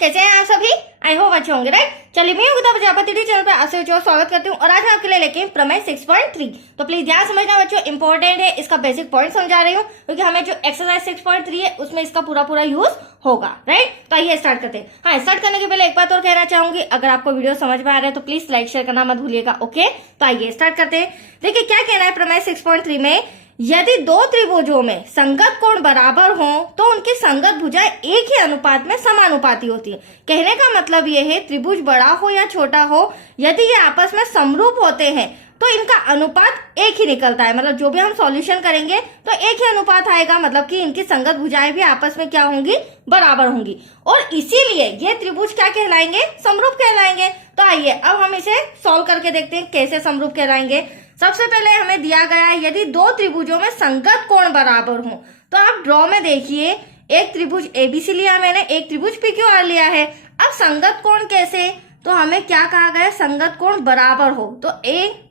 कैसे हैं आप सभी? आई होप अच्छे होंगे, राइट। चलिए मैं गीता प्रजापति चैनल पर आपसे बच्चों स्वागत करती हूँ और आज मैं आपके लिए लेके प्रमेय 6.3। तो प्लीज ध्यान समझना बच्चों, इंपॉर्टेंट है, इसका बेसिक पॉइंट समझा रही हूँ क्योंकि हमें जो एक्सरसाइज 6.3 है उसमें इसका पूरा यूज होगा, राइट। तो आइए स्टार्ट करते हैं। हाँ, स्टार्ट करने के पहले एक बात और कहना चाहूंगी, अगर आपको वीडियो समझ में आ रहा है तो प्लीज लाइक शेयर करना मत भूलिएगा, ओके। तो आइए स्टार्ट करते हैं। देखिए क्या कहना है प्रमेय 6.3 में, यदि दो त्रिभुजों में संगत कोण बराबर हो तो उनकी संगत भुजाएं एक ही अनुपात में समानुपाती होती है। कहने का मतलब यह है, त्रिभुज बड़ा हो या छोटा हो, यदि ये आपस में समरूप होते हैं तो इनका अनुपात एक ही निकलता है। मतलब जो भी हम सॉल्यूशन करेंगे तो एक ही अनुपात आएगा, मतलब कि इनकी संगत भुजाएं भी आपस में क्या होंगी, बराबर होंगी, और इसीलिए ये त्रिभुज क्या कहलाएंगे, समरूप कहलाएंगे। तो आइए अब हम इसे सॉल्व करके देखते हैं कैसे समरूप कहलाएंगे। सबसे पहले हमें दिया गया है, यदि दो त्रिभुजों में संगत कोण बराबर हो, तो आप ड्रॉ में देखिए, एक त्रिभुज एबीसी लिया मैंने, एक त्रिभुज पीक्यूआर लिया है। अब संगत कोण कैसे, तो हमें क्या कहा गया, संगत कोण बराबर हो, तो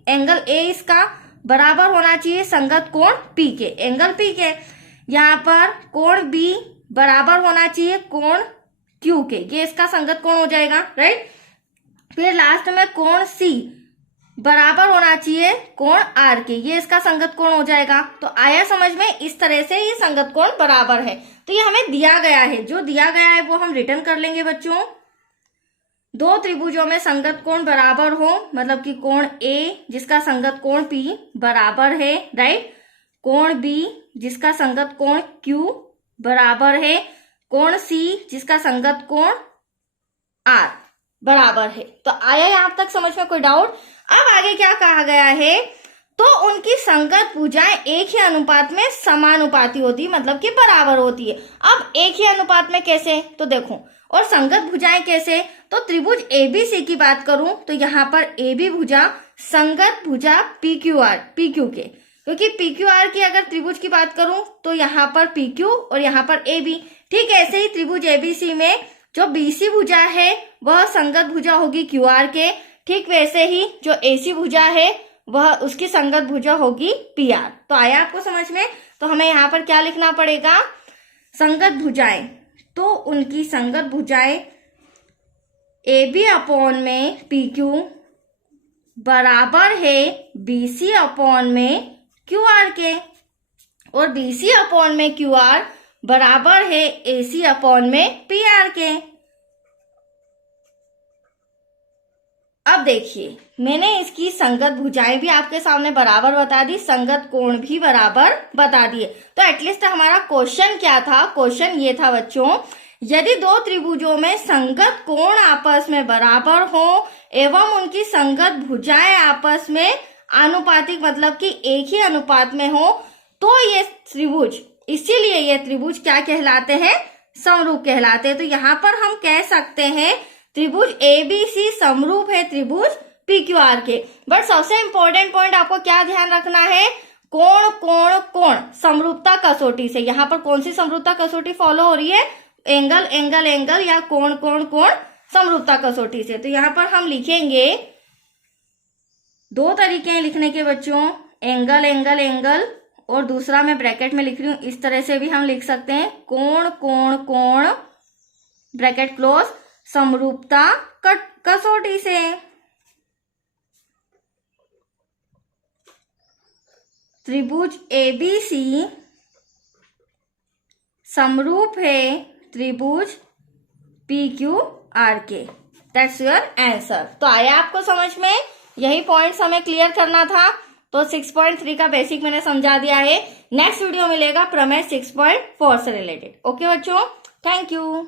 एंगल ए इसका बराबर होना चाहिए संगत कोण पी के, एंगल पी के। यहाँ पर कोण बी बराबर होना चाहिए कोण क्यू के, ये इसका संगत कोण हो जाएगा, राइट। फिर लास्ट में कोण सी बराबर होना चाहिए कोण आर के, ये इसका संगत कोण हो जाएगा। तो आया समझ में, इस तरह से ये संगत कोण बराबर है। तो ये हमें दिया गया है, जो दिया गया है वो हम रिटर्न कर लेंगे बच्चों। दो त्रिभुजों में संगत कोण बराबर हो, मतलब कि कोण ए जिसका संगत कोण पी बराबर है, राइट। कोण बी जिसका संगत कोण क्यू बराबर है, कोण सी जिसका संगत कोण आर बराबर है। तो आया यहां तक समझ में कोई डाउट? अब आगे क्या कहा गया है, तो उनकी संगत भुजाएं एक ही अनुपात में समानुपाती होती, मतलब कि बराबर होती है। अब एक ही अनुपात में कैसे, तो देखो, और संगत भुजाएं कैसे, तो त्रिभुज एबीसी की बात करूं तो यहाँ पर एबी भुजा संगत भुजा पीक्यूआर पीक्यू के, क्योंकि पीक्यूआर की अगर त्रिभुज की बात करूं तो यहाँ पर पीक्यू और यहाँ पर एबी। ठीक ऐसे ही त्रिभुज एबीसी में जो बीसी भुजा है वह संगत भुजा होगी क्यूआर के, ठीक वैसे ही जो एसी भुजा है वह उसकी संगत भुजा होगी पीआर। तो आया आपको समझ में? तो हमें यहाँ पर क्या लिखना पड़ेगा, संगत भुजाएं, तो उनकी संगत भुजाएं AB अपॉन में PQ बराबर है BC अपॉन में QR के, और BC अपॉन में QR बराबर है AC अपॉन में PR के। अब देखिए, मैंने इसकी संगत भुजाएं भी आपके सामने बराबर बता दी, संगत कोण भी बराबर बता दिए। तो एटलीस्ट हमारा क्वेश्चन क्या था, क्वेश्चन ये था बच्चों, यदि दो त्रिभुजों में संगत कोण आपस में बराबर हो एवं उनकी संगत भुजाएं आपस में आनुपातिक, मतलब कि एक ही अनुपात में हो, तो ये त्रिभुज, इसीलिए ये त्रिभुज क्या कहलाते हैं, समरूप कहलाते हैं। तो यहाँ पर हम कह सकते हैं त्रिभुज एबीसी समरूप है त्रिभुज पीक्यूआर के। बट सबसे इंपॉर्टेंट पॉइंट आपको क्या ध्यान रखना है, कोण कोण कोण समरूपता कसौटी से। यहाँ पर कौन सी समरूपता कसौटी फॉलो हो रही है, एंगल एंगल एंगल या कोण कोण कोण समरूपता कसौटी से। तो यहाँ पर हम लिखेंगे, दो तरीके हैं लिखने के बच्चों, एंगल एंगल एंगल, और दूसरा मैं ब्रैकेट में लिख रही हूं, इस तरह से भी हम लिख सकते हैं, कोण कोण कोण ब्रैकेट क्लोज समरूपता कसौटी से। त्रिभुज एबीसी समरूप है त्रिभुज पीक्यूआर के। That's your answer. तो आया आपको समझ में? यही पॉइंट्स हमें क्लियर करना था। तो 6.3 का बेसिक मैंने समझा दिया है। नेक्स्ट वीडियो मिलेगा प्रमेय 6.4 से रिलेटेड। ओके बच्चों, थैंक यू।